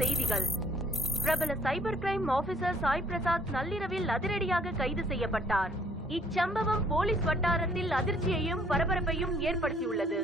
செய்திகள். பிரபல cyber crime officer Sai Prasad நள்ளிரவில் அதிரடியாக கைது செய்யப்பட்டார். இச்சம்பவம் போலீஸ் வட்டாரத்தில் அதிர்ச்சியையும் பரபரப்பையும் ஏற்படுத்தியுள்ளது.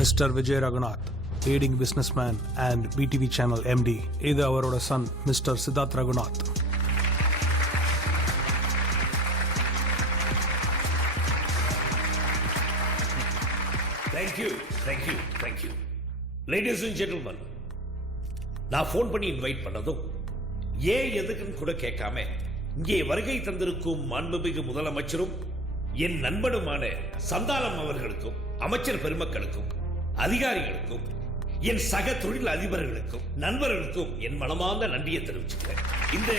Mr. Vijay Raghunath, leading businessman and BTV channel MD. இது அவரோட son, Mr. Siddharth Raghunath. Thank you. Ladies and gentlemen, நான் ஃபோன் பண்ணி இன்வைட் பண்ணதும் ஏன் எதுக்குன்னு கூட கேட்காம இங்கே வருகை தந்திருக்கும் மாண்புமிகு முதலமைச்சரும் என் நண்பனுமான சந்தானம் அவர்களுக்கும் அமைச்சர் பெருமக்களுக்கும் அதிகாரிகளுக்கும் என் சக தொழில் அதிபர்களுக்கும் நண்பர்களுக்கும் என் மனமார்ந்த நன்றியை தெரிவிச்சுக்கிறேன். இந்த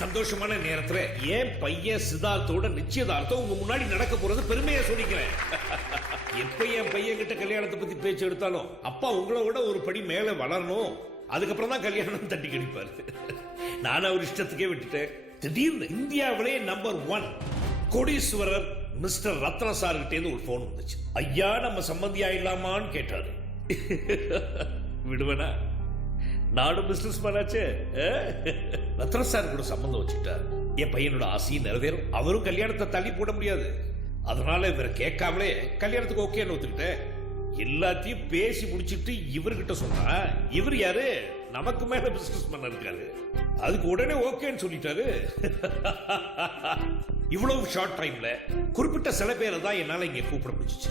சந்தோஷமான நேரத்துல என் பையன் சித்தார்த்தோட நிச்சயதார்த்தம் உங்க முன்னாடி நடக்க போறது பெருமையா சொல்லிக்கிறேன். எப்ப என் பையன் கிட்ட கல்யாணத்தை பத்தி பேச்சு எடுத்தாலும் அப்பா உங்களோட ஒரு படி மேல வளரணும், அதுக்கப்புறம் தான் கல்யாணம் தட்டி கடிப்பாரு. நான் அவர் இஷ்டத்துக்கே விட்டுட்டேன். திடீர்னு இந்தியாவிலே நம்பர் 1 கோடீஸ்வரர் மிஸ்டர் ரத்ன சார் கிட்டே ஒரு போன் வந்துச்சு. ஐயா நம்ம சம்பந்தி ஆயிடலாமான்னு கேட்டாரு. விடுவேனா? நானும் பிசினஸ் மேனாச்சே. ரத்ன சார் கூட சம்பந்தம் வச்சுட்டார். என் பையனோட ஆசையும் நிறைவேறும், அவரும் கல்யாணத்தை தள்ளி போட முடியாது. அதனால இவரை கேட்காமலே கல்யாணத்துக்கு ஓகேன்னு ஒத்துக்கிட்டேன். எல்லாத்தையும் பேசி முடிச்சிட்டு இவர்கிட்ட சொன்னா இவர் யாரு, நமக்கு மேல பிசினஸ் மேன் இருக்காரு, அதுக்கு உடனே ஓகேன்னு சொல்லிட்டாரு. இவ்வளவு ஷார்ட் டைம்ல குறிப்பிட்ட சில பேரை தான் என்னால இங்க கூப்பிட முடிஞ்சிச்சு.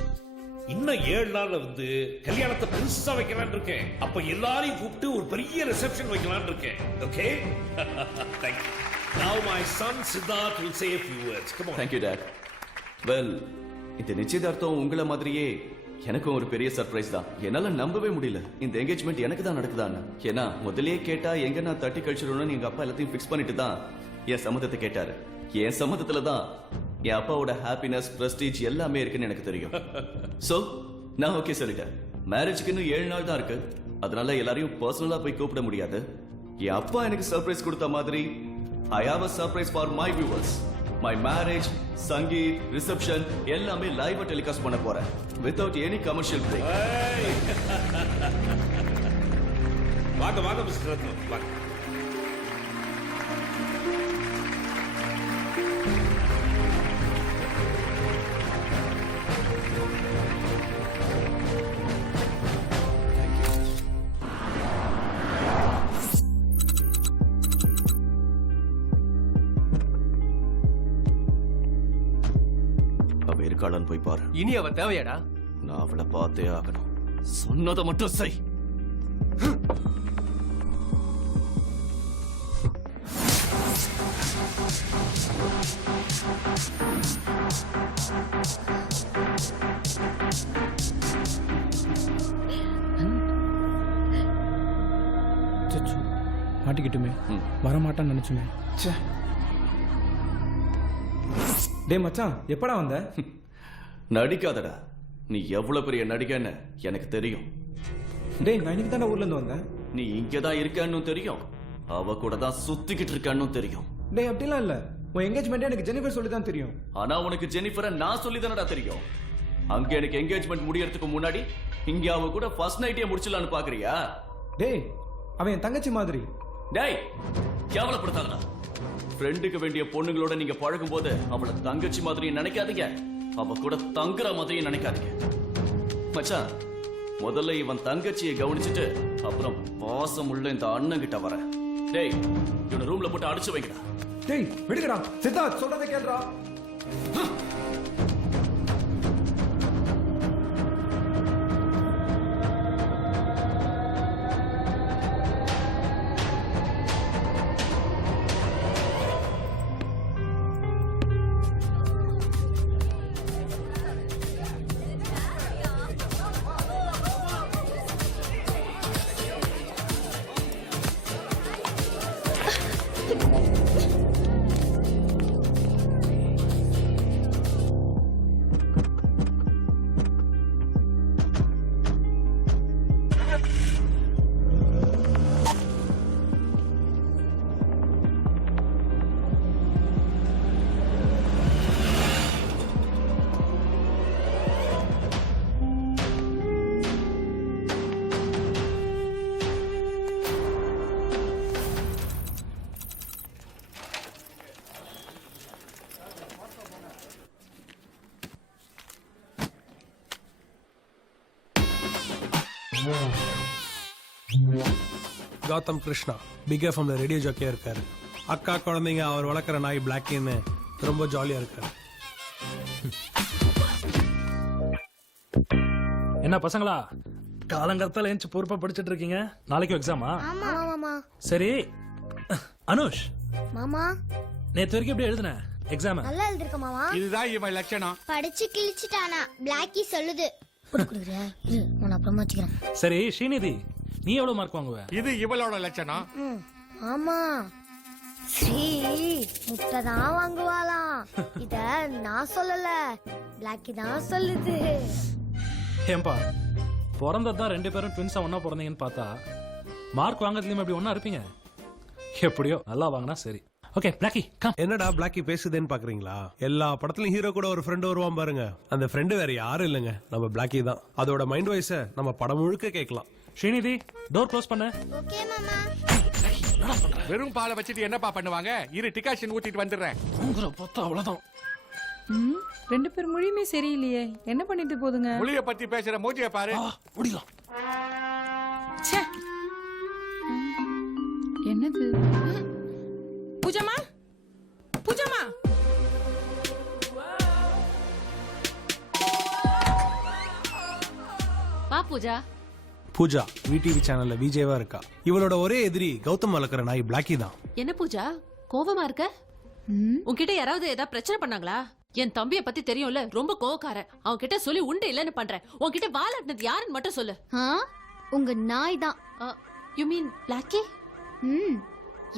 இன்னும் 7 நாள்ல வந்து கல்யாணத்தை பெருசா வைக்கலாம்னு இருக்கேன். அப்ப எல்லாரையும் கூப்பிட்டு ஒரு பெரிய ரிசப்ஷன் வைக்கலாம்னு இருக்கேன். Okay? Thank you. Now my son Siddharth will say a few words. Come on. Thank you, Dad. Well, இந்த நிச்சயதார்த்தம் உங்களை மாதிரியே எனக்கும் ஒரு பெரிய சர்ப்ரைஸ் தான். என்னால நம்பவே முடியல இந்த என்கேஜ்மெண்ட் எனக்கு தான் நடக்குதான்னு. ஏன்னா முதல்லயே கேட்டா எங்க நான் தட்டி கழிச்சிடணும்னு எங்க அப்பா எல்லாத்தையும் ஃபிக்ஸ் பண்ணிட்டு தான் என் சம்மதத்தை கேட்டாரு. என் சம்மதத்துல தான் என் அப்பாவோட ஹாப்பினஸ் பிரஸ்டீஜ் எல்லாமே இருக்குன்னு எனக்கு தெரியும். சோ நான் ஓகே சொல்லிட்டேன். மேரேஜ்க்கு இன்னும் 7 நாள் தான் இருக்கு. அதனால எல்லாரையும் பர்சனலா போய் கூப்பிட முடியாது. என் அப்பா எனக்கு சர்ப்ரைஸ் கொடுத்த மாதிரி I have a surprise for my viewers. My marriage, sangeet, reception எல்லாமே லைவா டெலிகாஸ்ட் பண்ண போறேன் without any commercial break. வாங்க மிஸ்டர் ரத்னம், வாங்க. இருக்காளான்னு போய் பாரு. இனி அவ தேவையாடா? நான் அவளை பார்த்தே ஆகணும். சொன்னதை மட்டும் செய். மாட்டிக்கிட்டுமே வரமாட்டான்னு நினைச்சுமே. டே மச்சான், எப்படா வந்த? நடிக்காதடா, நீ எவ்வளவு பெரிய நடிகன்னு எனக்கு தெரியும். டேய், நான் இன்னைக்கு தானே ஊர்ல இருந்து வந்தேன். நீ இங்கதான் இருக்கான்னு தெரியும், அவ கூட தான் சுத்திக்கிட்டு இருக்கான்னு தெரியும். டேய் அப்படிலாம் இல்ல, உன் என்கேஜ்மெண்ட் எனக்கு ஜெனிஃபர் சொல்லி தான் தெரியும். ஆனா உனக்கு ஜெனிஃபரை நான் சொல்லி தானடா தெரியும். அங்க எனக்கு என்கேஜ்மெண்ட் முடியறதுக்கு முன்னாடி இங்க அவ கூட ஃபர்ஸ்ட் நைட்டே முடிச்சலான்னு பாக்குறியா? டேய், அவன் என் தங்கச்சி மாதிரி. டேய், கேவலப்படுத்தாதடா. ஃப்ரெண்டுக்கு வேண்டிய பொண்ணுங்களோட நீங்க பழகும் போது அவளை தங்கச்சி மாதிரி நினைக்காதீங்க, அவ கூட தங்குற மாதிரி நினைக்காதீங்க. மச்சான், முதல்ல இவன் தங்கச்சியை கவனிச்சுட்டு அப்புறம் பாசம் உள்ள இந்த அண்ணன் கிட்ட வர. டேய், இவனை ரூம்ல போட்டு அடிச்சு வைக்கடா. டேய் விடுங்கடா, சித்தார்த் சொல்றதை கேளுடா. கௌதம் கிருஷ்ணா பிக் எஃப்எம்ல ரேடியோ ஜாக்கியா இருக்காரு. அக்கா குழந்தைங்க அவர் வளர்க்குற நாய் பிளாக்கின்னு ரொம்ப ஜாலியா இருக்காரு. என்ன பசங்களா காலங்கரத்தால ஏஞ்சி பொறுப்பா படிச்சிட்டு இருக்கீங்க? நாளைக்கு எக்ஸாமா? ஆமா மாமா. சரி அனுஷ், மாமா நேத்து வரைக்கும் எப்படி எழுதுன எக்ஸாம்? நல்லா எழுதிருக்க மாமா. இதுதான் இவன் லட்சணம். படிச்சு கிழிச்சிட்டானா பிளாக்கி சொல்லுது. குடுக்குறியா? இரு நான் அப்புறமா வச்சுக்கிறேன். சரி ஸ்ரீநிதி, நீ எவ்வளவு மார்க் வாங்குவ? இது இவளோட லட்சணம். ஆமா ஸ்ரீ முட்டை தான் வாங்குவாளாம். இத நான் சொல்லல, பிளாக்கி தான் சொல்லுது. ஏன்பா பிறந்ததான் 2 பேரும் ட்வின்ஸா ஒன்னா பிறந்தீங்கன்னு பார்த்தா மார்க் வாங்குறதுலயும் எப்படி ஒன்னா இருப்பீங்க? எப்படியோ நல்லா வாங்கினா சரி. Okay Blackie come. என்னடா பிளாக்கி பேசுதேன்னு பாக்குறீங்களா? எல்லா படத்துலயும் ஹீரோ கூட ஒரு ஃப்ரெண்ட் வருவான் பாருங்க. அந்த ஃப்ரெண்டு வேற யாரும் இல்லைங்க, நம்ம பிளாக்கி தான். அதோட மைண்ட் வாய்ஸ நம்ம படம் முழுக்க கேட்கலாம். ஸ்ரீநிதி டோர் க்ளோஸ் பண்ணு. ஓகே மாமா. வெறும் பாலை வச்சுட்டு என்னப்பா பண்ணுவாங்க? இரு டிகாஷன் ஊத்திட்டு வந்துடுறேன். உங்களை பார்த்தா அவ்வளவுதான். 2 பேர் மொழியுமே சரியில்லையே, என்ன பண்ணிட்டு போதுங்க? புளிய பத்தி பேசுற மூஞ்சிய பாரு. முடியலாம். ச்சே. என்னது? பூஜாமா, பூஜாமா. வா பூஜா. பூஜா விடிவி சேனல்ல விஜயவா இருக்கா. இவளோட ஒரே எதிரி கௌதம் வளர்க்குற நாய் பிளாக்கி தான். என்ன பூஜா கோவமா இருக்க? உன்கிட்ட யாராவது ஏதாவது பிரச்சனை பண்ணாங்களா? என் தம்பிய பத்தி தெரியும்ல, ரொம்ப கோவக்காரன். அவன் கிட்ட சொல்லி உண்டு இல்லன்னு பண்றேன். உன்கிட்ட வாலாட்டினது யாருன்னு மட்டும் சொல்லு. உங்க நாய் தான். You mean Blackie?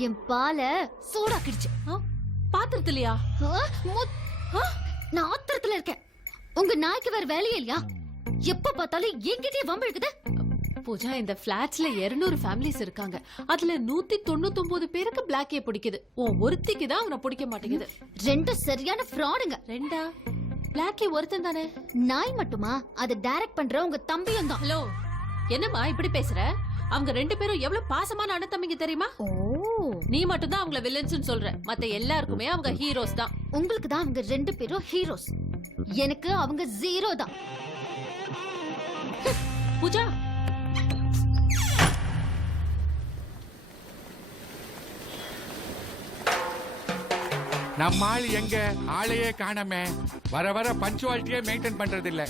என் பால சூடாக்கிடுச்சு. பாத்திரத்திலயா? நான் ஆத்திரத்துல இருக்கேன். உங்க நாய்க்கு வேற வேலையே இல்லையா? எப்ப பார்த்தாலும் என்கிட்டயே வம்பு இருக்குது. பூஜா, இந்த பிளாட்ஸ்ல 200 ஃபேமிலிஸ் இருக்காங்க. அதுல 199 பேருக்கு பிளாக்கிய பிடிக்குது. உன் ஒருத்திக்கு தான் அவனை பிடிக்க மாட்டேங்குது. 2 சரியான ஃப்ராடுங்க. 2 பிளாக்கி ஒருத்தன் தானே? நாய் மட்டுமா? அதை டைரக்ட் பண்ற உங்க தம்பியும் தான். ஹலோ, என்னம்மா இப்படி பேசுற? அவங்க 2 பேரும் எவ்வளவு பாசமான அண்ணன் தம்பிங்க தெரியுமா? ஓ, நீ மட்டும் தான் அவங்கள வில்லன்ஸ்னு சொல்ற. மத்த எல்லாருக்குமே அவங்க ஹீரோஸ் தான். உங்களுக்கு தான் அவங்க 2 பேரும் ஹீரோஸ், எனக்கு அவங்க 0 தான். பூஜா, நம்ம ஆள் எங்க? ஆளையே காணமே. வர வர பஞ்சுவாலிட்டியே மெயின்டைன் பண்றது இல்ல.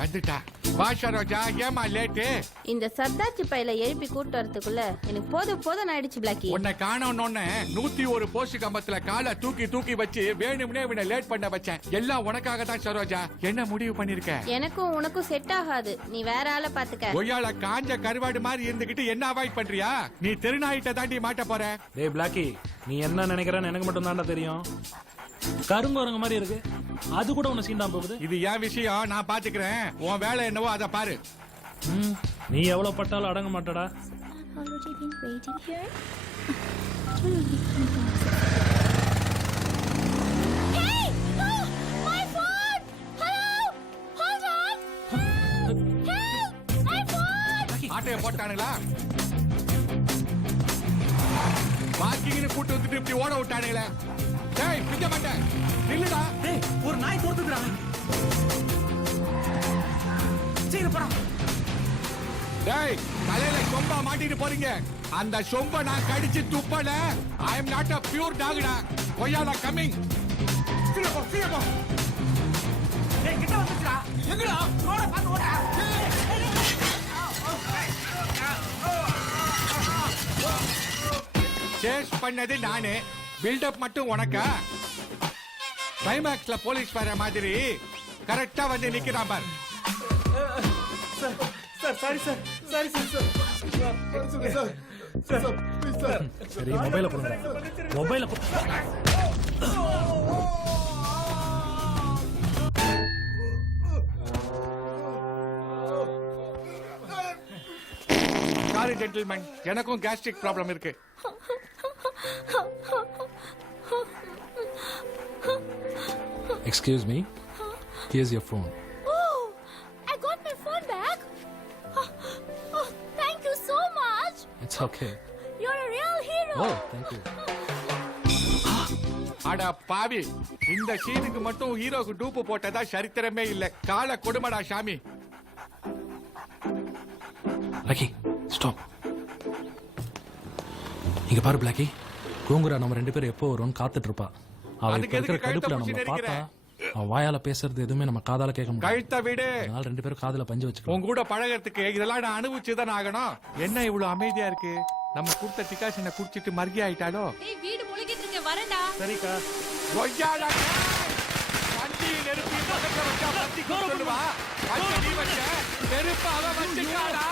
வந்துட்டா. பாஷா ரோஜா, ஏமா லேட்டு? இந்த சர்தாச்சி பையில எழுப்பி கூட்டு வரதுக்குள்ள எனக்கு போதும் ஆயிடுச்சு பிளாக்கி. உன்னை காணோன்னு 101 போஸ்ட் கம்பத்துல காலை தூக்கி தூக்கி வச்சு வேணும்னே இவனை லேட் பண்ண வச்சேன். எல்லாம் உனக்காக தான் சரோஜா. என்ன முடிவு பண்ணிருக்க? எனக்கும் உனக்கும் செட் ஆகாது. நீ வேற ஆளை பாத்துக்க. ஒய்யால காஞ்ச கருவாடு மாதிரி இருந்துகிட்டு என்ன அவாய்ட் பண்றியா? நீ தெருநாயிட்ட தாண்டி மாட்ட போற. டேய் பிளாக்கி, நீ என்ன நினைக்கிறன்னு எனக்கு மட்டும் தான்டா தெரியும். கருங்குரங்க மாதிரி இருக்கு, அது கூட உன்னை சீண்டாம போகுது. இது என் விஷயம், நான் பாத்துக்கிறேன். உன் வேலை என்னவோ அதை பாரு. நீ எவ்வளவு பட்டாலும் அடங்க மாட்டடா. ஆட்டைய போட்டானுங்களா? வாக்கிங்னு கூட்டு வந்துட்டு இப்படி ஓட விட்டானுங்களே. டேய் பிஞ்ச மாட்டேன், நில்லுடா. டேய், ஒரு நாய் தோத்துதுடா. சீக்கிர போடா. டேய், தலையில சொம்பா மாட்டிட்டு போறீங்க. அந்த சொம்ப நான் கடிச்சு துப்பல. ஐ அம் நாட் a pure dogடா. கொய்யால கமிங். சீக்கிரம் போ. டேய் கிட்ட வந்துடா. எங்கடா? ரோட பாத்து ஓட. சேஸ் பண்ணது நானே, பில்டப் மட்டும் உனக்கா? கிளைமாக்ஸ்ல போலீஸ் வர மாதிரி கரெக்டா வந்து நிக்கிறான் பாரு. சரி மொபைல கொடுங்க. மொபைல சாரி ஜென்டில்மேன், எனக்கும் கேஸ்ட்ரிக் ப்ராப்ளம் இருக்கு. Excuse me. Here's your phone. Oh, I got my phone back. Thank you so much. It's okay. You're a real hero. Oh, thank you. அட பாவி, இந்த சீனுக்கு மட்டும் ஹீரோக்கு டூப்பு போட்டதா சரித்திரமே இல்ல. கால கொடுமடா சாமி. Blackie stop. இங்க பாரு பிளாக்கி, கோங்குரா நம்ம 2 பேரும் எப்போ வரும்னு காத்துட்டு இருப்பா. அவ அதுக்கு இப்ப இருக்கிற எதுக்கு கழுத்தை கடுப்புல நம்ம பிடிச்சு பார்த்தா அவ வாயால பேசுறது எதுவுமே நம்ம காதால கேட்க முடியாது. கழுத்த விடு. அதனால 2 பேரும் காதுல பஞ்சு வச்சுக்கோ. உன் கூட பழகிறதுக்கு இதெல்லாம் நான் அனுபவிச்சுதான் ஆகணும். என்ன இவ்வளவு அமைதியா இருக்கு? நம்ம கொடுத்த டிகாஷனை குடிச்சிட்டு மர்கி ஆயிட்டாலோ? வீடு முழுகிட்டு இருக்க வரேன்டா. சரிக்கா. கொய்யாடா வண்டி நெருப்பி பக்கத்துல வச்சா பத்தி சொல்லுவா. வண்டி நீ வச்ச நெருப்பு அவ வச்சுக்காடா.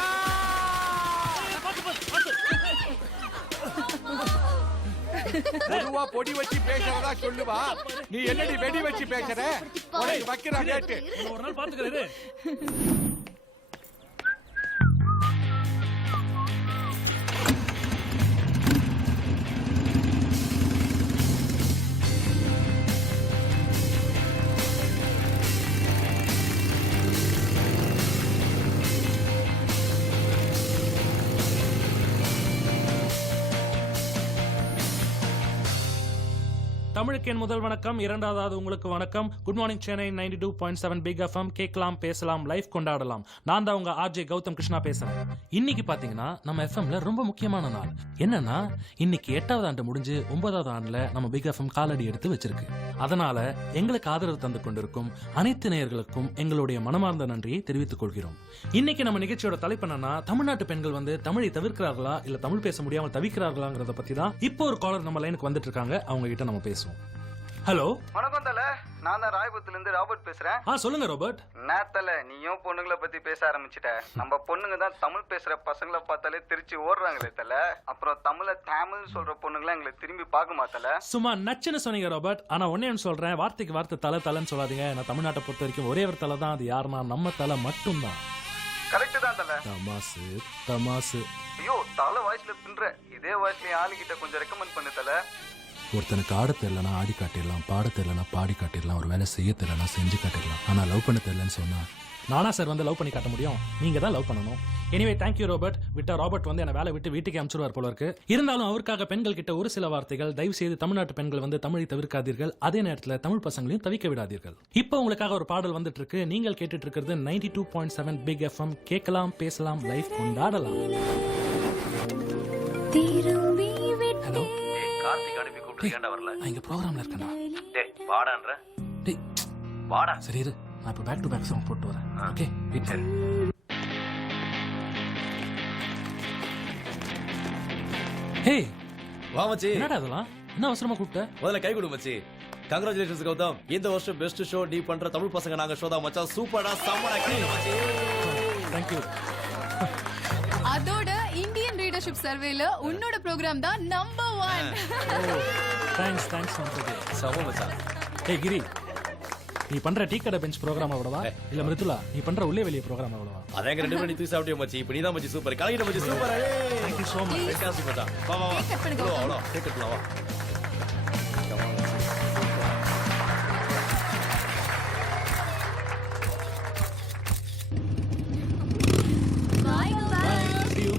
பொதுவா பொடி வச்சு பேசுறதா சொல்லுவா. நீ என்னடி வெடி வச்சு பேசுற? உனக்கு வைக்கிற ரேட்டு. ஒரு நாள் பாத்துக்கிறேன். தமிழுக்கு என் முதல் வணக்கம், இரண்டாவது உங்களுக்கு வணக்கம். Good morning Chennai 92.7 big FM. கேட்கலாம், பேசலாம், லைஃப் கொண்டாடலாம். நான் தான் உங்க ஆர்ஜே கௌதம் கிருஷ்ணா பேசுறேன். இன்னைக்கு பாத்தீங்கன்னா நம்ம எஃப்எம்ல ரொம்ப முக்கியமான நாள். என்னன்னா இன்னைக்கு 8வது ஆண்டு முடிஞ்சு 9வது ஆண்டுல நம்ம பிக் எஃப்எம் காலடி எடுத்து வச்சிருக்கு. அதனால எங்களுக்கு ஆதரவு தந்து கொண்டிருக்கும் அனைத்து நேயர்களுக்கும் எங்களுடைய மனமார்ந்த நன்றியை தெரிவித்துக் கொள்கிறோம். இன்னைக்கு நம்ம நிகழ்ச்சியோட தலைப்பு என்னன்னா, தமிழ்நாட்டு பெண்கள் வந்து தமிழை தவிர்க்கிறார்களா இல்ல தமிழ் பேச முடியாமல் தவிக்கிறார்களாங்கிறத பத்தி தான். இப்போ ஒரு காலர் நம்ம லைனுக்கு வந்துட்டு இருக்காங்க, அவங்க கிட்ட நம்ம பேசுவோம். ஹலோ, வணக்கம் தல. நான் தான் ராயபுரத்துல இருந்து ராபர்ட் பேசுறேன். சொல்லுங்க ராபர்ட். நேத்தல நீயும் பொண்ணுங்களை பத்தி பேச ஆரம்பிச்சிட்ட. நம்ம பொண்ணுங்க தான் தமிழ் பேசுற பசங்களை பார்த்தாலே திருச்சி ஓடுறாங்களே தல. அப்புறம் தமிழ தமிழ் சொல்ற பொண்ணுங்களை எங்களை திரும்பி பார்க்க மாத்தல. சும்மா நச்சுன்னு சொன்னீங்க ராபர்ட். ஆனா ஒன்னே சொல்றேன், வார்த்தைக்கு வார்த்தை தலை தலைன்னு சொல்லாதீங்க. நான் தமிழ்நாட்டை பொறுத்த வரைக்கும் ஒரே ஒரு தலை தான், அது யாருன்னா நம்ம தலை மட்டும்தான். கரெக்ட் தான் தல. தமாசு தமாசு. ஐயோ தலை வாய்ஸ்ல பின்ற இதே வாய்ஸ்ல ஆளுகிட்ட கொஞ்சம் ரெக்கமெண்ட் பண்ணு தல. ஒருத்தனுக்கு ஆட தெரியலனா ஆடி காட்டிடலாம், பாட தெரியலனா பாடி காட்டிடலாம், ஒரு வேலை செய்ய தெரியலனா செஞ்சு காட்டிடலாம். ஆனா லவ் பண்ண தெரியலன்னு சொன்னா நானா சார் வந்து லவ் பண்ணி காட்ட முடியும்? நீங்க தான் லவ் பண்ணணும். Anyway thank you Robert. விட்டா ராபர்ட் வந்து என்ன வேலை விட்டு வீட்டுக்கு அனுப்பிச்சுடுவார் போல இருக்கு. இருந்தாலும் அவருக்காக பெண்கள் கிட்ட ஒரு சில வார்த்தைகள். தயவு செய்து தமிழ்நாட்டு பெண்கள் வந்து தமிழை தவிர்க்காதீர்கள், அதே நேரத்தில் தமிழ் பசங்களையும் தவிக்க விடாதீர்கள். இப்போ உங்களுக்காக ஒரு பாடல் வந்துட்டு இருக்கு. நீங்கள் கேட்டுட்டு இருக்கிறது 92.7 பிக் எஃப்எம். கேட்கலாம், பேசலாம், லைஃப் கொண்டாடலாம். ஹலோ கார்த்திக் அனுப்பி கூப்பிட்டு ஏன்டா வரல? இங்க ப்ரோகிராம்ல இருக்கேன்டா. டேய் வாடான்ற. டேய் வாடா. சரி இரு, நான் இப்போ பேக் டு பேக் சாங் போட்டு வரேன். ஓகே வெயிட் பண்ணு. ஹே வா மச்சி. என்னடா அதெல்லாம்? என்ன அவசரமா கூப்பிட்ட? முதல்ல கை கொடு மச்சி. கங்க்ராச்சுலேஷன்ஸ் கௌதம். இந்த வருஷம் பெஸ்ட் ஷோ நீ பண்ற தமிழ் பசங்க நாங்க ஷோ தான் மச்சான். சூப்பரா செம்மடா கேளு மச்சி. Thank you. அதோட இந்தியன் ரீடர்ஷிப் சர்வேல உன்னோட ப்ரோகிராம் தான் நம்பர் 1. தேங்க்ஸ் வந்து செம்ம மச்சான். ஏய் கிரி, நீ பண்ற டீ கடை பெஞ்ச் ப்ரோகிராம் அவ்வளவா இல்ல மிருதுலா நீ பண்ற உள்ளே வெளியே ப்ரோகிராம் அவ்வளவா? அதேங்க 2 பேரும் நீ தூக்கி சாப்பிட்டியா மச்சி. இப்போ நீ தான் மச்சி சூப்பர். கலகிட்ட மச்சி super. Thank you so much. Fantastic மச்சான். வா வா வா. ப்ரோ அவ்வளோ டேக் இட் வா. See you.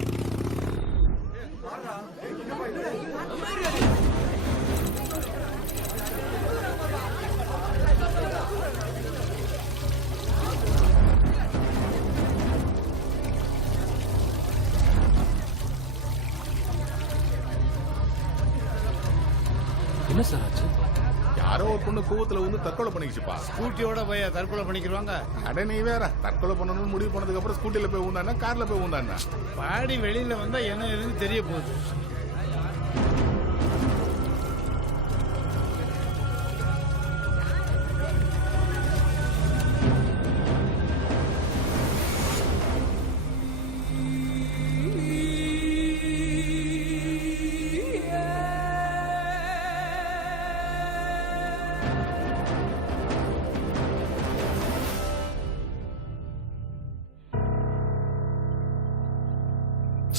என்ன சார் ஆச்சு? யாரோ ஒரு பொண்ணு கூவத்துல வந்து தற்கொலை பண்ணிக்கிச்சுப்பா. ஸ்கூட்டியோட போய் தற்கொலை பண்ணிக்கிறாங்க. அட நீ வேற தற்கொலை பண்ணணும்னு முடிவு பண்ணதுக்கு அப்புறம் ஸ்கூட்டில போய் ஊந்தானா கார்ல போய் ஊந்தானா? பாடி வெளியில வந்தா என்ன எதுன்னு தெரிய போகுது.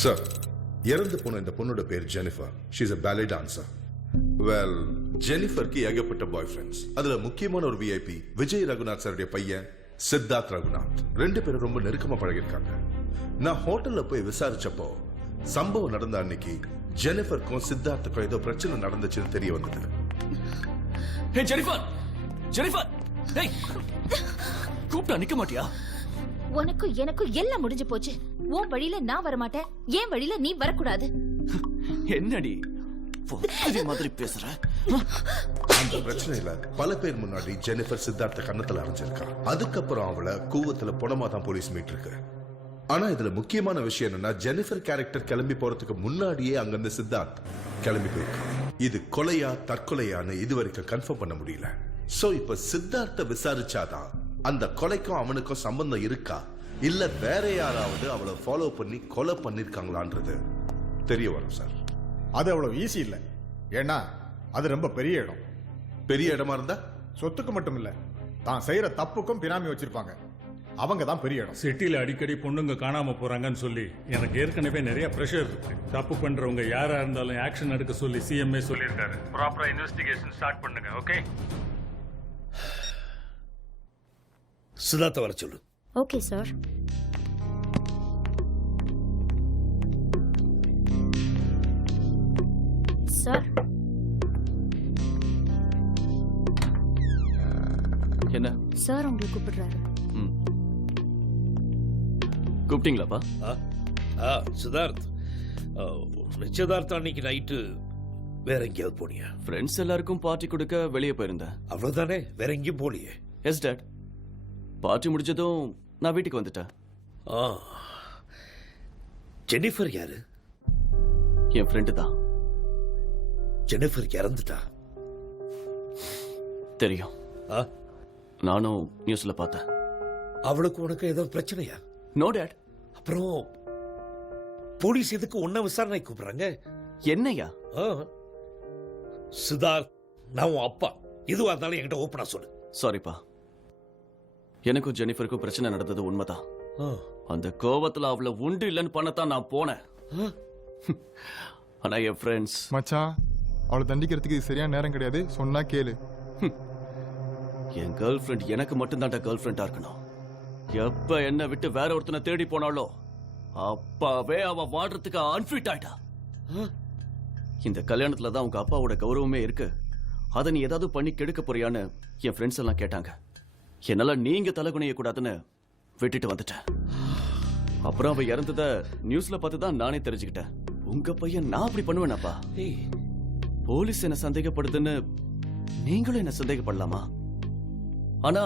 சார், இறந்து போன இந்த பொண்ணோட பேர் Jennifer. She is a ballet dancer. Well, ஜெனிஃபருக்கு ஏகப்பட்ட பாய் ஃப்ரெண்ட்ஸ். அதுல முக்கியமான ஒரு விஐபி விஜய் ரகுநாத் சாருடைய பையன் சித்தார்த் ரகுநாத். 2 பேரும் ரொம்ப நெருக்கமா பழகிருக்காங்க. நான் ஹோட்டல்ல போய் விசாரிச்சப்போ சம்பவம் நடந்த அன்னைக்கு ஜெனிஃபருக்கும் சித்தார்த்துக்கும் ஏதோ பிரச்சனை நடந்துச்சுன்னு தெரிய வந்தது. ஹே ஜெனிஃபர், ஜெனிஃபர், டேய் கூப்பிட்டா நிக்க மாட்டியா? உனக்கும் எனக்கும் எல்லாம் முடிஞ்சு போச்சு. உன் வழியில நான் வரமாட்டேன், என் வழியில நீ வரக்கூடாது. என்னடி மாதிரி பேசுற? அந்த பிரச்சனையில பல பேர் முன்னாடி ஜெனிஃபர் சித்தார்த்த கன்னத்துல அரைஞ்சிருக்கா. அதுக்கப்புறம் அவளை கூவத்துல புனமா தான் போலீஸ் மீட்டிருக்கு. ஆனா இதுல முக்கியமான விஷயம் என்னன்னா, ஜெனிஃபர் கேரக்டர் கிளம்பி போறதுக்கு முன்னாடியே அங்கிருந்து சித்தார்த் கிளம்பி போயிருக்கான். இது கொலையா தற்கொலையான்னு இதுவரைக்கும் கன்ஃபார்ம் பண்ண முடியல. சோ இப்ப சித்தார்த்த விசாரிச்சாதான் அந்த கொலைக்கும் அவனுக்கும் சம்பந்தம் இருக்கா இல்ல வேற யாராவது அவளை ஃபாலோ பண்ணி கொலை பண்ணிருக்காங்களான்றது தெரிய வரும் சார். அது அவ்வளவு ஈஸி இல்ல. ஏன்னா அது ரொம்ப பெரிய இடம். பெரிய இடமா இருந்தா சொத்துக்கு மட்டும் இல்ல, தான் செய்யற தப்புக்கும் பினாமி வச்சிருப்பாங்க. அவங்க தான் பெரிய இடம். சிட்டில அடிக்கடி பொண்ணுங்க காணாம போறாங்கன்னு சொல்லி எனக்கு ஏற்கனவே நிறைய பிரஷர் இருக்கு. தப்பு பண்றவங்க யாரா இருந்தாலும் ஆக்ஷன் எடுக்க சொல்லி சிஎம்ஏ சொல்லியிருக்காரு. ப்ராப்பரா இன்வெஸ்டிகேஷன் ஸ்டார்ட் பண்ணுங்க. ஓகே, சித்தார்த்த வர சொல்லு. Okay sir. சார் என்ன சார் உங்களை கூப்பிடுறாரு. கூப்பிட்டீங்களாப்பா? சித்தார்த், நிச்சயதார்த்தம் அன்னைக்கு நைட்டு வேற எங்கேயாவது போனியா? ஃப்ரெண்ட்ஸ் எல்லாருக்கும் பார்ட்டி கொடுக்க வெளியே போயிருந்தேன். அவ்வளவுதானே, வேற எங்கேயும் போலியே? S dot. பார்ட்டி முடிஞ்சதும் நான் வீட்டுக்கு வந்துட்டேன். ஜெனிஃபர் யாரு? என் ஃப்ரெண்டு தான். ஜெனிஃபர் இறந்துட்டா? தெரியும், நானும் நியூஸ்ல பார்த்தேன். அவளுக்கு உனக்கு ஏதோ பிரச்சனையா? No dot. அப்புறம் போலீஸ் எதுக்கு உன்ன விசாரணை கூப்பிடுறாங்க? என்னையா? சித்தார்த், நான் உன் அப்பா. எதுவா இருந்தாலும் என்கிட்ட ஓப்பனா சொல்லு. சாரிப்பா, எனக்கும் ஜெனிஃபருக்கும் பிரச்சனை நடந்தது உண்மைதான். அந்த கோவத்துல அவளை உண்டு இல்லைன்னு பண்ணத்தான் நான் போனேன். ஆனா என் ஃப்ரெண்ட்ஸ் மச்சான், அவளை தண்டிக்கிறதுக்கு இது சரியான நேரம் கிடையாது, சொன்னா கேளு. என் கேர்ள் ஃப்ரெண்ட் எனக்கு மட்டும்தான்டா கேர்ள் ஃப்ரெண்டா இருக்கணும். எப்ப என்ன விட்டு வேற ஒருத்தனை தேடி போனாலோ அப்பாவே அவ வாடுறதுக்கு அன்ஃபிட் ஆயிட்டா. இந்த கல்யாணத்துல தான் உங்க அப்பாவோட கௌரவமே இருக்கு. அதை நீ ஏதாவது பண்ணி கெடுக்க போறியான்னு என் ஃப்ரெண்ட்ஸ் எல்லாம் கேட்டாங்க. என்னால நீங்க தலைகுனிய கூடாதுன்னு விட்டுட்டு வந்துட்டேன். அப்புறம் அவ இறந்தத நியூஸ்ல பார்த்து தான் நானே தெரிஞ்சுக்கிட்டேன். உங்க பையன் நான் அப்படி பண்ணுவேனாப்பா? போலீஸ் என்ன சந்தேகப்படுதுன்னு நீங்களும் என்ன சந்தேகப்படலாமா? ஆனா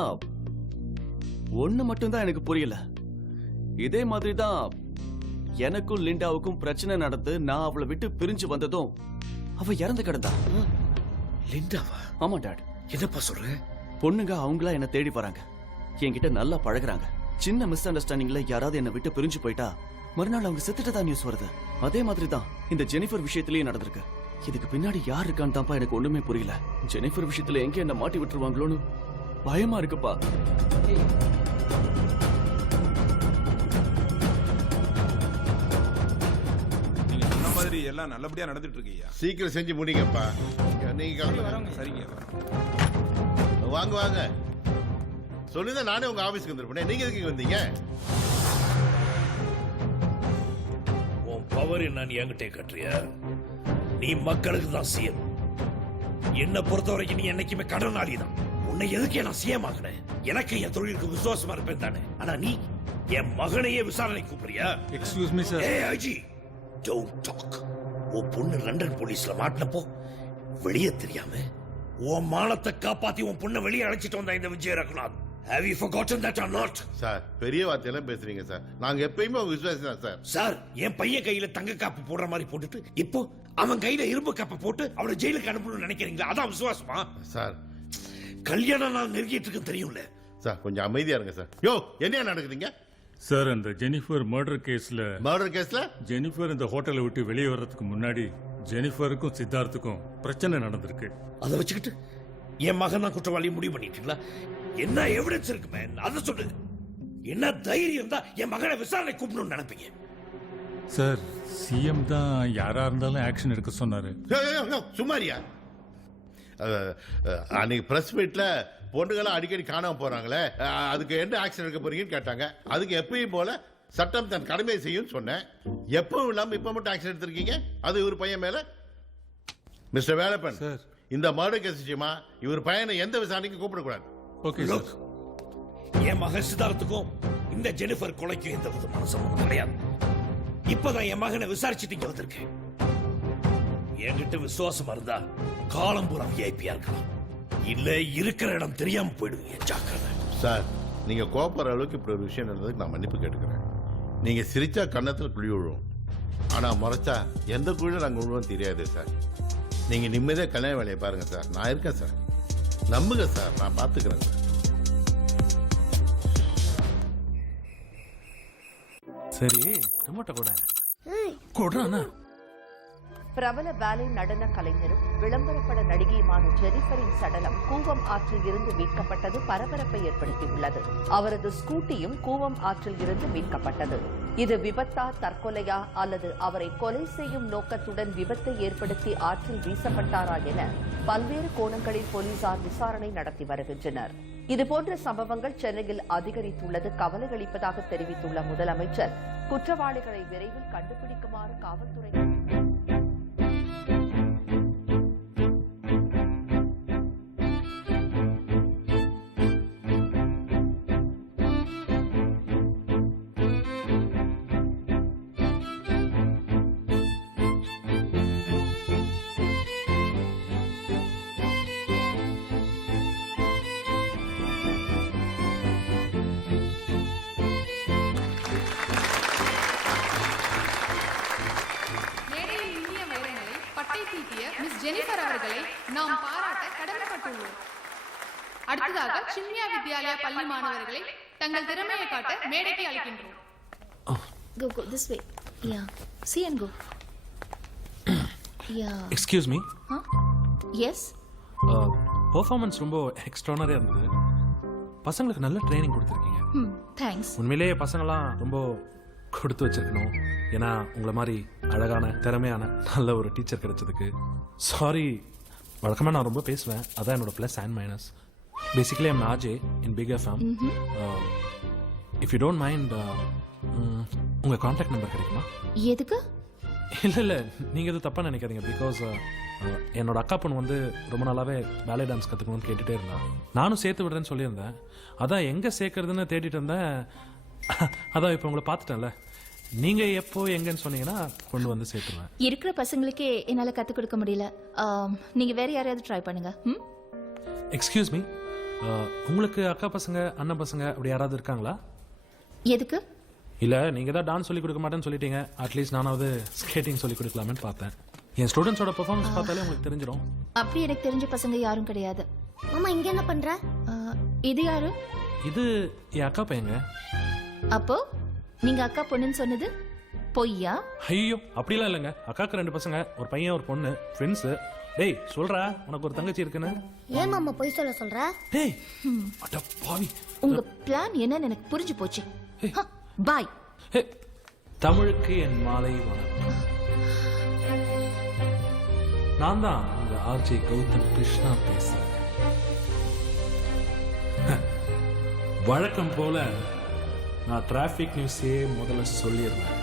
ஒண்ணு மட்டும்தான் எனக்கு புரியல. இதே மாதிரி தான் எனக்கும் லிண்டாவுக்கும் பிரச்சனை நடந்து நான் அவளை விட்டு பிரிஞ்சு வந்ததும் அவ இறந்து கிடந்தா. லிண்டாவா? ஆமா டாட். என்னப்பா சொல்ற? பொண்ணுங்க அவங்களா என்ன தேடி வராங்க, என்கிட்ட நல்லா பழகுறாங்க. சின்ன மிஸ் அண்டர்ஸ்டாண்டிங்ல யாராவது என்ன விட்டு பிரிஞ்சு போயிட்டா மறுநாள் அவங்க செத்துட்டதா நியூஸ் வருது. அதே மாதிரி தான் இந்த ஜெனிஃபர் விஷயத்திலேயே நடந்திருக்கு. இதுக்கு பின்னாடி யார் இருக்கான்னு தான்ப்பா எனக்கு ஒண்ணுமே புரியல. ஜெனிஃபர் விஷயத்துல எங்க என்ன மாட்டி விட்டுருவாங்களோன்னு பயமா இருக்குப்பா. நீங்க சொன்ன மாதிரி எல்லாம் நல்லபடியா நடந்துட்டு இருக்கீங்க. சீக்கிரம் செஞ்சு முடிங்கப்பா. நீங்க சரிங்க. வாங்க வாங்க. சொல்லிதான் நானே உங்க ஆபீஸ்க்கு வந்திருப்பேன். நீங்க எதுக்கு வந்தீங்க? உன் பவர் என்னன்னு என்கிட்ட கட்டுறியா? நீ மக்களுக்கு தான் சிஎம். என்ன பொறுத்த வரைக்கும் நீ என்னைக்குமே கடனாளி தான். உன்னை எதுக்கு நான் சிஎம் ஆகினேன்? எனக்கு என் தொழிலுக்கு விசுவாசமா இருப்பேன் தானே. ஆனா நீ என் மகனையே விசாரணை கூப்பிடுறியா? Excuse me sir. ஏய் ஐஜி, டோன்ட் டாக். உன் பொண்ணு லண்டன் போலீஸ்ல மாட்டினப்போ வெளியே தெரியாம உன் மானத்தை காப்பாத்தி உன் பொண்ணை வெளியே அழைச்சிட்டு வந்தா இந்த Vijay Raghunath. Have you forgotten that or not? Sir, பெரிய வார்த்தையெல்லாம் பேசுறீங்க சார். நாங்க எப்பயுமே உங்க விசுவாசி தான் சார். சார், என் பையன் கையில தங்க காப்பு போடுற மாதிரி போட்டுட்டு இப்போ அவன் கையில இரும்பு காப்பை போட்டு அவனை ஜெயிலுக்கு அனுப்பணும்னு நினைக்கிறீங்களா? அதான் விசுவாசமா? சார், கல்யாணம் நான் நெருங்கிட்டு இருக்கு தெரியும்ல. சார் கொஞ்சம் அமைதியா இருங்க சார். யோ, என்ன நடக்குதுங்க சார்? அந்த ஜெனிஃபர் மர்டர் கேஸ்ல ஜெனிஃபர் இந்த ஹோட்டலை விட்டு வெளியே வர்றதுக்கு முன்னாடி ஜெனிஃபருக்கும் சித்தார்த்துக்கும் பிரச்சனை நடந்திருக்கு. அதை வச்சுக்கிட்டு என் மகன் தான் குற்றவாளி முடிவு பண்ணிட்டீங்களா? என்ன எவிடன்ஸ் இருக்கு மேன்? அதை சொல்லு. என்ன தைரியம் தான் என் மகனை விசாரணை கூப்பிடணும்னு நினைப்பீங்க? சார், சிஎம் தான் யாரா இருந்தாலும் ஆக்ஷன் எடுக்க சொன்னாரு. சும்மாரியா? அன்னைக்கு பிரஸ் மீட்ல பொண்ணுங்களாம் அடிக்கடி காணாம போறாங்களே, அதுக்கு என்ன ஆக்ஷன் எடுக்க போறீங்கன்னு கேட்டாங்க. அதுக்கு எப்பயும் போல சட்டம் தன் கடமையை செய்யும் சொன்னேன். எப்பவும் இல்லாம இப்ப மட்டும் ஆக்ஷன் எடுத்திருக்கீங்க, அது இவர் பையன் மேல. மிஸ்டர் வேலப்பன், இந்த மர்டர் கேஸ் விஷயமா இவர் பையனை எந்த விசாரணைக்கும் கூப்பிடக்கூடாது. Okay sir. என் மகன் சித்தார்த்துக்கும் இந்த ஜெனிஃபர் கொலைக்கு எந்த விதமான சம்பந்தம் கிடையாது. இப்பதான் என் மகனை விசாரிச்சுட்டு இங்க வந்திருக்கேன். என்கிட்ட விசுவாசமா இருந்தா காலம் பூரா விஐபியா இருக்கலாம். இல்ல இருக்கிற இடம் தெரியாம போயிடுவீங்க. ஜாக்கிரதை. சார், நீங்க கோபப்படுற அளவுக்கு இப்படி ஒரு விஷயம் நடந்ததுக்கு நான் மன்னிப்பு கேட்டுக்கிறேன். நீங்க சிரிச்சா கன்னத்துல குழி விழுவும், ஆனா முறைச்சா எந்த குழியும் நாங்க விழுவோம் தெரியாது சார். நீங்க நிம்மதியா கல்யாண வேலையை பாருங்க சார். நான் இருக்கேன் சார், நம்புங்க சார், நான் பாத்துக்கிறேன் சார். சரி ரிமோட்டை கூட கொடுறானா. பிரபல பேலே நடன கலைஞரும் விளம்பரப்பட நடிகையுமான ஜெனிஃபரின் சடலம் கூவம் ஆற்றில் இருந்து மீட்கப்பட்டது பரபரப்பை ஏற்படுத்தியுள்ளது. அவரது ஸ்கூட்டியும் கூவம் ஆற்றில் இருந்து மீட்கப்பட்டது. இது விபத்தா, தற்கொலையா அல்லது அவரை கொலை செய்யும் நோக்கத்துடன் விபத்தை ஏற்படுத்தி ஆற்றில் வீசப்பட்டாரா என பல்வேறு கோணங்களில் போலீசார் விசாரணை நடத்தி வருகின்றனர். இதுபோன்ற சம்பவங்கள் சென்னையில் அதிகரித்துள்ளது கவலை அளிப்பதாக தெரிவித்துள்ள முதலமைச்சர், குற்றவாளிகளை விரைவில் கண்டுபிடிக்குமாறு காவல்துறை மிஸ் ஜெனிஃபர் அவர்களை நாம் பாராட்ட கடமைப்பட்டுள்ளோம். அடுத்ததாக சின்யா வித்யாலயா பள்ளி மாணவர்களை தங்கள் திறமையை காட்ட மேடைக்கு அழைக்கின்றோம். Go this way. Yeah. See and go. Yeah. Excuse me. Yes. Performance ரொம்ப எக்ஸ்ட்ரானரியா இருந்தது. பசங்களுக்கு நல்ல ட்ரைனிங் கொடுத்துருக்கீங்க. Thanks. உண்மையிலேயே பசங்களாம் ரொம்ப கொடுத்து வச்சிருக்கணும். ஏன்னா உங்களை மாதிரி அழகான திறமையான நல்ல ஒரு டீச்சர் கிடைச்சதுக்கு. சாரி, வழக்கமாக நான் ரொம்ப பேசுவேன், அதான் என்னோட plus and minus. Basically I'm RJ in Big FM. If you don't mind உங்கள் கான்டாக்ட் நம்பர் கிடைக்குமா? எதுக்கு? இல்லை நீங்கள் எதுவும் தப்பாக நினைக்காதீங்க. பிகாஸ் என்னோட அக்கா பொண்ணு வந்து ரொம்ப நாளாகவே பேலே டான்ஸ் கற்றுக்கணும்னு கேட்டுகிட்டே இருந்தான். நானும் சேர்த்து விடுறேன்னு சொல்லியிருந்தேன். அதான் எங்கே சேர்க்கறதுன்னு தேடிட்டு இருந்தேன். அதான் இப்போ உங்களை பார்த்துட்டேன்ல, நீங்க எப்போ எங்கன்னு சொன்னீங்கன்னா கொண்டு வந்து சேர்த்துருவேன். இருக்கிற பசங்களுக்கே என்னால கற்றுக் கொடுக்க முடியல. நீங்க வேற யாரையாவது ட்ரை பண்ணுங்க. எக்ஸ்கியூஸ் மீ, உங்களுக்கு அக்கா பசங்க அண்ணன் பசங்க அப்படி யாராவது இருக்காங்களா? எதுக்கு? இல்லை, நீங்கள் தான் டான்ஸ் சொல்லி கொடுக்க மாட்டேன்னு சொல்லிட்டீங்க. அட்லீஸ்ட் நானாவது ஸ்கேட்டிங் சொல்லி கொடுக்கலாமேன்னு பார்த்தேன். என் ஸ்டூடெண்ட்ஸோட பெர்ஃபார்மன்ஸ் பார்த்தாலே உங்களுக்கு தெரிஞ்சிடும். அப்படி எனக்கு தெரிஞ்ச பசங்க யாரும் கிடையாது. மாமா இங்க என்ன பண்ற? இது யாரு? இது என் அக்கா பையங்க. அப்போ நீங்க அக்கா பொண்ணுன்னு சொன்னது பொய்யா? ஐயோ, அப்படிலாம் இல்லைங்க. அக்காக்கு 2 பசங்க, ஒரு பையன் ஒரு பொண்ணு, ட்வின்ஸ். டேய் சொல்றா, உனக்கு ஒரு தங்கச்சி இருக்குன்னு. ஏன் மாமா பொய் சொல்ற? டேய் அட பாவி, உங்க பிளான் என்னன்னு எனக்கு புரிஞ்சு போச்சு. பாய். தமிழுக்கு என் மாலை வணக்கம். நான் தான் உங்க ஆர்ஜே கௌதம் கிருஷ்ணா பேசுறேன். வழக்கம் போல நான் டிராஃபிக் நியூஸே முதல்ல சொல்லிடுறேன்.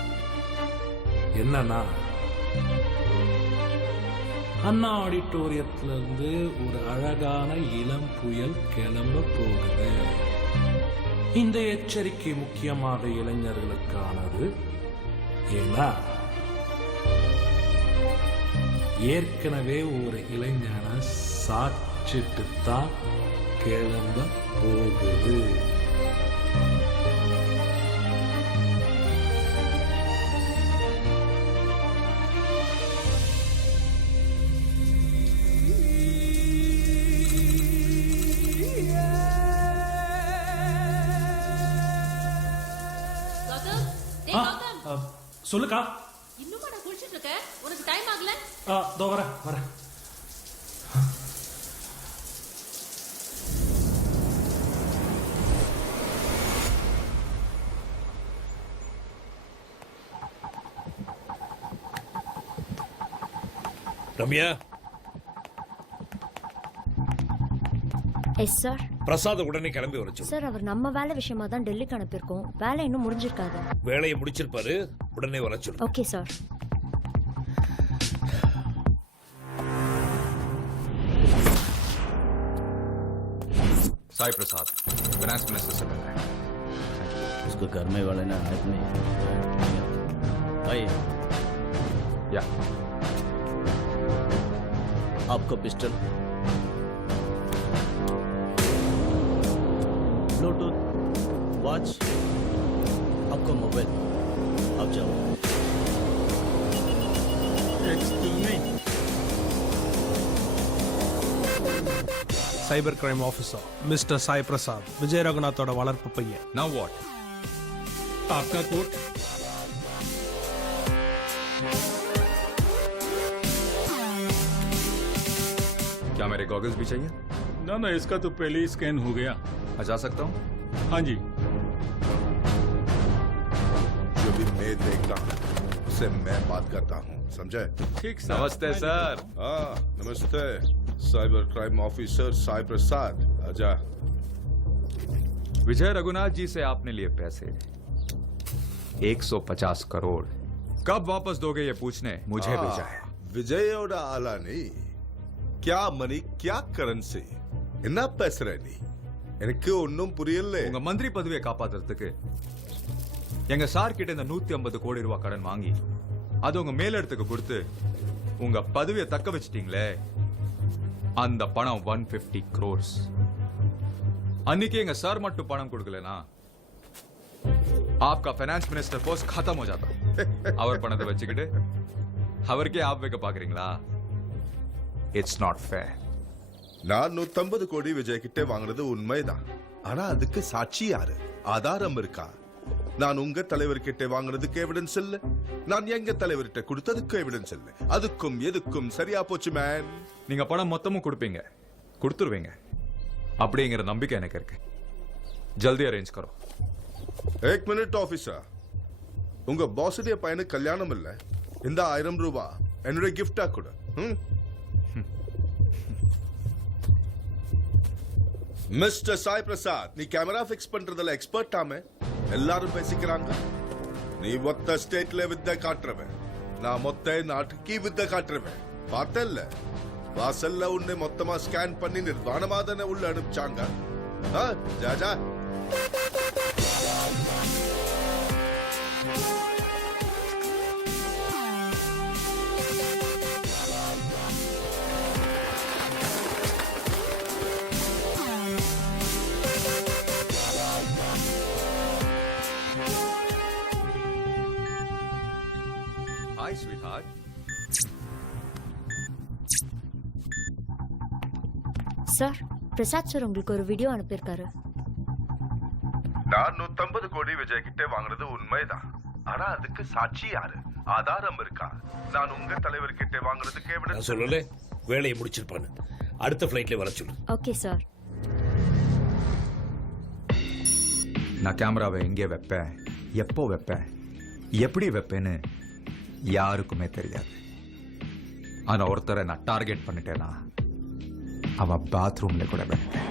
என்னன்னா, அண்ணா ஆடிட்டோரியத்துல இருந்து ஒரு அழகான இளம் புயல் கிளம்ப போகுது. இந்த எச்சரிக்கை முக்கியமாக இளைஞர்களுக்கானது. ஏன்னா ஏற்கனவே ஒரு இளைஞனை சாட்சிட்டு தான் கிளம்ப போகுது. சொல்லுக்கா. இன்னும் நான் குளிச்சிட்டு இருக்கேன், உனக்கு டைம் ஆகல? இதோ வரேன். ரம்யா. Yes sir. பிரசாத் உடனே கிளம்பி வர சொல்லு. சார், அவர் நம்ம வேலை விஷயமா தான் டெல்லிக்கு அனுப்பியிருக்கோம். வேலை இன்னும் முடிஞ்சிருக்காது. வேலையை முடிச்சிருப்பாரு, உடனே வர சொல்லு. Okay sir. Sai Prasad, finance minister சொல்லுங்க. उसको घर में वाले ना आदमी आइए या आपका पिस्टल, ब्लूटूथ, वॉच, आपका मोबाइल, आप जाओ। Excuse me. Cyber crime officer mister Sai Prasad, Vijay ரகுநாத்தோட வளர்ப்பு பையன். Now what? आपका कोट? क्या मेरे गॉगल्स भी चाहिए? ना ना, इसका तो पहले ही स्कैन हो गया. मैं जा सकता हूँ? हाँ जी. जो भी मैं देखता हूँ उससे मैं बात करता हूँ, समझे? ठीक सर. नमस्ते सर. हाँ नमस्ते, साइबर क्राइम ऑफिसर साई प्रसाद, आजा। विजय रघुनाथ जी से आपने लिए पैसे 150 करोड़, कब वापस दोगे ये पूछने मुझे भेजा है. விஜயோட ஆளா நீ? क्या மணி क्या கரன்சி, என்ன பேசுற நீ? எனக்கு ஒன்னும் புரியல. உங்க மந்திரி பதவியை காப்பாத்துறதுக்கு எங்க சார் கிட்ட இந்த 150 கோடி ரூபாய் கடன் வாங்கி அது உங்க மேலிடத்துக்கு கொடுத்து உங்க பதவியை தக்க வச்சிட்டீங்களே, அந்த பணம் 150 crores. அன்னைக்கு எங்க சார் மட்டும் பணம் கொடுக்கலனா आपका फाइनेंस मिनिस्टर पोस्ट खत्म हो जाता. அவர் பணத்தை வச்சுக்கிட்டு அவருக்கே ஆப் வைக்க பாக்குறீங்களா? It's not fair. நான் 150 கோடி விஜய் கிட்ட வாங்குறது உண்மைதான். ஆனா அதுக்கு சாட்சி யாரு, ஆதாரம் இருக்கா? நான் உங்க தலைவர் கிட்ட வாங்குறதுக்கு எவிடன்ஸ் இல்ல, நான் எங்க தலைவர்கிட்ட கொடுத்ததுக்கு எவிடன்ஸ் இல்ல. அதுக்கும் எதுக்கும் சரியா போச்சு மேன். நீங்க பணம் மொத்தமும் கொடுப்பீங்க, கொடுத்துருவீங்க அப்படிங்கிற நம்பிக்கை எனக்கு இருக்கு. ஜல்தி அரேஞ்ச் கரோ. एक मिनट ऑफिसर, உங்க பாஸுடைய பையனுக்கு கல்யாணம் இல்ல, இந்த 1000 ரூபாய் என்னுடைய கிஃப்டா கொடு. மிஸ்டர் சாய் பிரசாத், நீ கேமரா ஃபிக்ஸ் பண்றதுல எக்ஸ்பர்ட் ஆமே, எல்லாரும் பேசிக்கிறாங்க. நீ மொத்த ஸ்டேட்ல வித்தை காட்டுறவன், நான் மொத்த நாட்டுக்கு வித்தை காட்டுறவன். பார்த்தல்ல, வாசல்ல உன்னை மொத்தமா ஸ்கேன் பண்ணி நிர்வாணமாதன உள்ள அனுப்பிச்சாங்க. ஜா ஜா. Hi, sweetheart. Sir, Prasad sir உங்களுக்கு ஒரு வீடியோ அனுப்பியிருக்காரு. நான் 150 கோடி விஜய் கிட்ட வாங்குறது உண்மைதான். ஆனா அதுக்கு சாட்சி யாரு, ஆதாரம் இருக்கா? நான் உங்க தலைவர் கிட்ட வாங்குறதுக்கு எவிடன்ஸ் சொல்லல, வேலையை முடிச்சிருப்பான்னு. அடுத்த ஃபிளைட்ல வர சொல்லு. Okay sir. நான் கேமராவை எங்கே வைப்பேன், எப்போ வைப்பேன், எப்படி வைப்பேன்னு யாருக்குமே தெரியாது. ஆனா ஒருத்தரை நான் டார்கெட் பண்ணிட்டேன்னா அவன் பாத்ரூம்ல கூட வைப்பேன்.